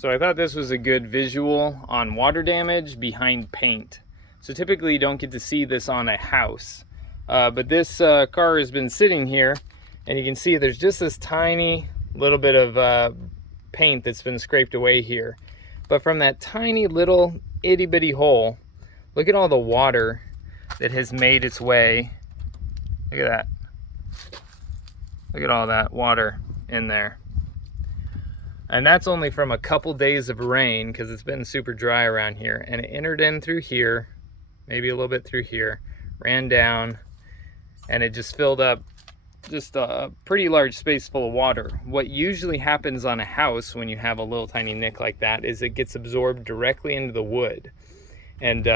So I thought this was a good visual on water damage behind paint. So typically you don't get to see this on a house, but this car has been sitting here, and you can see there's just this tiny little bit of paint that's been scraped away here. But from that tiny little itty bitty hole, look at all the water that has made its way. Look at that. Look at all that water in there. And that's only from a couple days of rain, because it's been super dry around here. And it entered in through here, maybe a little bit through here, ran down, and it just filled up just a pretty large space full of water. What usually happens on a house when you have a little tiny nick like that is it gets absorbed directly into the wood. And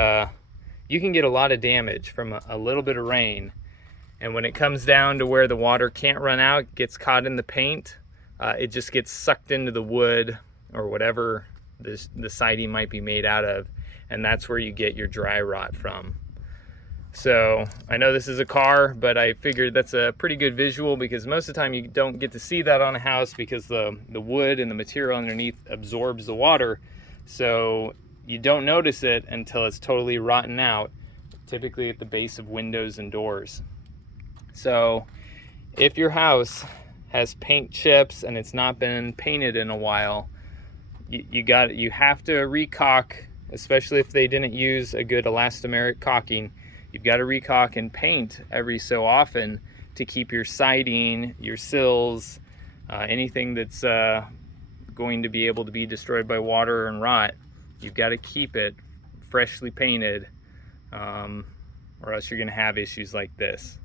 you can get a lot of damage from a little bit of rain. And when it comes down to where the water can't run out, gets caught in the paint, it just gets sucked into the wood or whatever the siding might be made out of, and that's where you get your dry rot from. So I know this is a car, but I figured that's a pretty good visual, because most of the time you don't get to see that on a house because the wood and the material underneath absorbs the water, so you don't notice it until it's totally rotten out, typically at the base of windows and doors. So if your house has paint chips and it's not been painted in a while, you have to recaulk, especially if they didn't use a good elastomeric caulking. You've got to recaulk and paint every so often to keep your siding, your sills, anything that's going to be able to be destroyed by water and rot. You've got to keep it freshly painted, or else you're going to have issues like this.